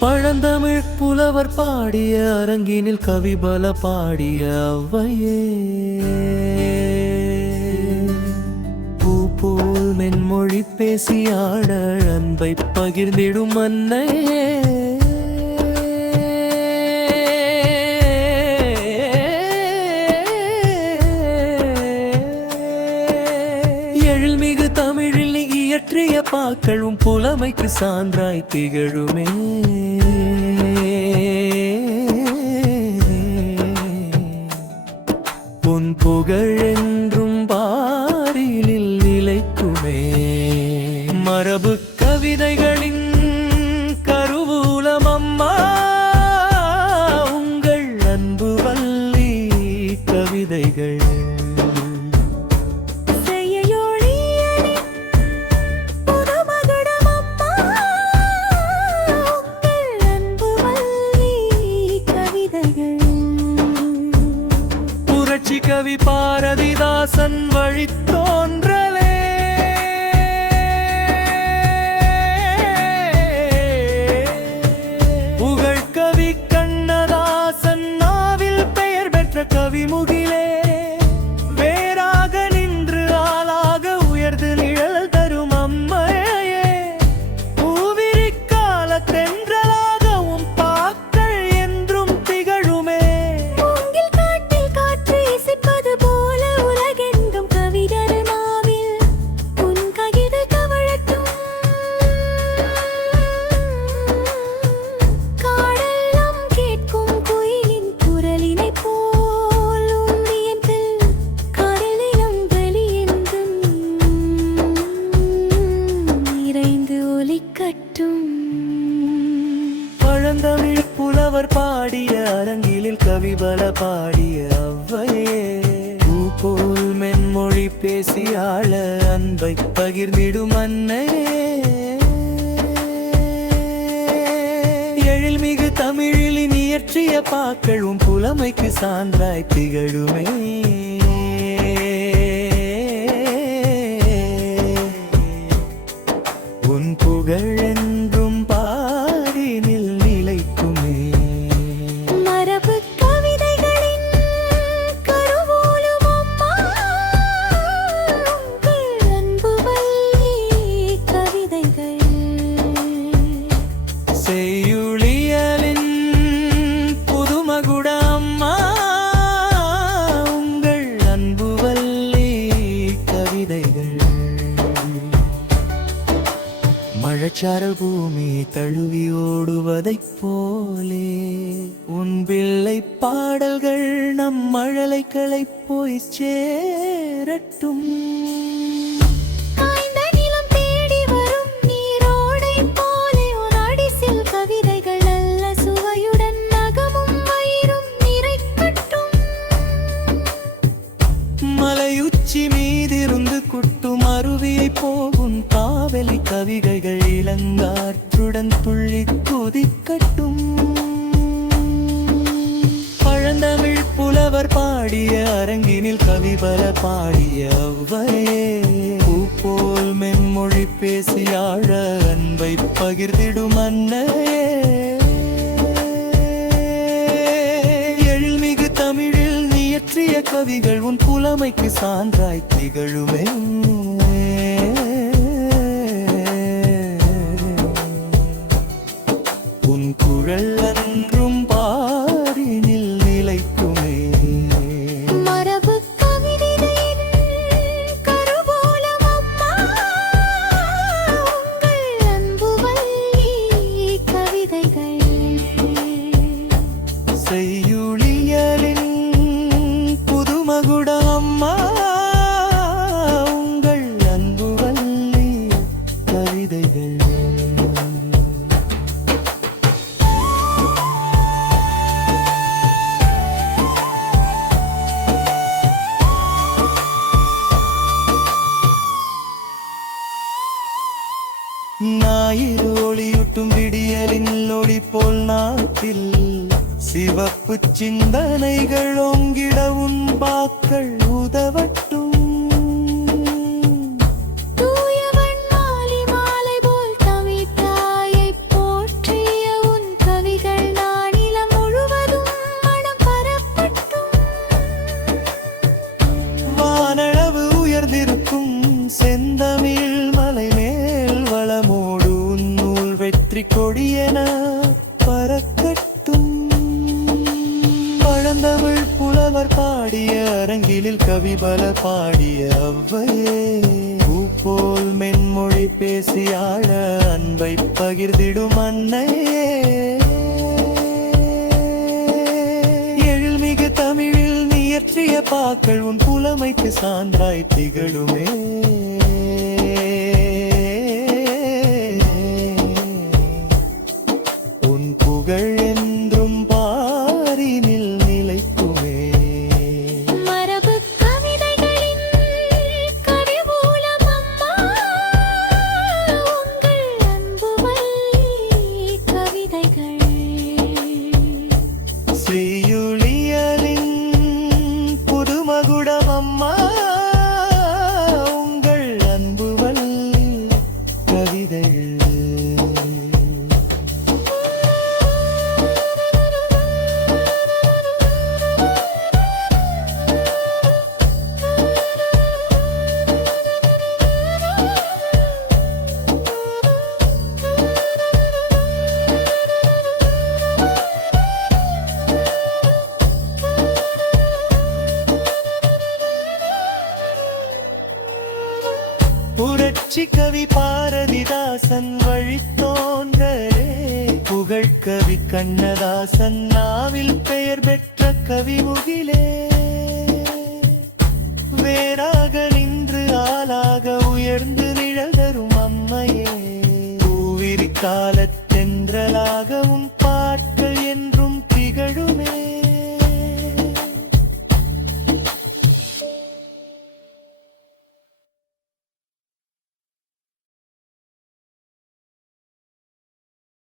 பழந்தமிழ் புலவர் பாடிய அரங்கினில் கவிபல பாடிய அவ்வையே, பூ போல் மென்மொழி பேசியாட அன்பை பகிர்ந்திடும் அன்னையே, எழில்மிகு தமிழில் இயற்றிய பாக்களும் புலமைக்கு சான்றாய் திகழுமே. உன் புகழ் என்றும் பாரினில் நிலைக்குமே. மரபு கவிதைகளின் கருவூலம் அம்மா உங்கள் அன்பு வள்ளி கவிதைகள். கவி பாரதிதாசன் வழித்தோன்றலே, புகழ் கவி கண்ணதாசன் நாவில் பெயர் பெற்ற கவிமுகிலே, வேறாக நின்று ஆளாக உயர்ந்து நிழல் தரும் அம்மையே, பூவிரிக்கால தென்றலாகவும் பாக்கள் என்றும் திகழுமே. பழந்தமிழ் புலவர் பாடிய அரங்கிலில் கவிபல பாடிய அவ்வையே, பூ போல் மென்மொழி பேசியாள அன்பை பகிர்ந்திடும் அன்னையே, எழில்மிகு தமிழில் இயற்றிய பாக்களும் புலமைக்கு சான்றாய் திகழுமே. உன் புகழ் என்றும் பாரினில் நிலைக்குமே. மரபு கவிதைகளின் கருவூலம் அம்மா உங்கள் அன்பு வள்ளி கவிதைகள். செய்யுளியலின் புதுமகுட அம்மா உங்கள் அன்பு வள்ளி கவிதைகள். மழச்சாரல் பூமி தழுவி ஓடுவதைப் போலே உன் பிள்ளை பாடல்கள் நம் மழலைகளை போய் சேரட்டும். மலையுச்சி மீதிருந்து குட்டும் அருவியை போகும் காவலி கவிகைகள் இளங்காற்றுடன் துள்ளி குதிக்கட்டும். பழந்தமிழ் புலவர் பாடிய அரங்கினில் கவிபல பாடிய அவ்வையே, பூ போல் மென்மொழி பேசியாழ அன்பை பகிர்ந்திடும் அன்னையே, எழில்மிகு தமிழில் இயற்றிய கவிகள் உன் புலமைக்கு சான்றாய் திகழுமே. உன் குரல் அன்றும் பாரினில் நிலைக்குமே. மரபு கவிதைகளின் கருவூலம் அம்மா உங்கள் அன்பு வள்ளி கவிதைகள். செய்யுளியலின் புதுமகுட அம்மா உங்கள் ஞாயிறு ஒளியூட்டும் விடியலின் ஒளி போல் நாட்டில் சிவப்பு சிந்தனைகள் ஓங்கிட உன் வாக்கள் உதவட்டும். தூயவன் மாலை மாலை போல் தமிழ்த்தாயைப் போற்றிய உன் கவிகள் நானிலம் முழுவதும் மனம் பரப்பட்டும். வானளவு உயர்ந்திருக்கும் செந்தமிழ் மலை மேல் வளமோடு நூல் வெற்றி கொடியென பறக்கட்டும். பழந்தமிழ் புலவர் பாடிய அரங்கிலில் கவிபல பாடிய அவ்வையே பூ போல் மென்மொழி பேசி ஆழ அன்பை பகிர்ந்திடும் அன்னையே. எழில்மிகு தமிழில் நீ இயற்றிய பாக்கள் உன் புலமைக்கு சான்றாய் திகழுமே. உன் புகழ் என்றும் பாரினில் நிலைக்குமே. மரபு கவிதைகளின் கவிமூலம் அம்மா உங்கள் அன்பு வள்ளி கவிதைகள். ஸ்ரீயுளியலின் புதுமகுடம் அம்மா உங்கள் அன்பு வள்ளி கவிதைகள். புரட்சி கவி பாரதிதாசன் வழித்தோன்றலே புகழ்கவி கண்ணதாசன் நாவில் பெயர் பெற்ற கவி முகிலே. வேறாக நின்று ஆளாக உயர்ந்து நிழல் தரும் அம்மையே பூவிரி காலத்தென்றலாக உன்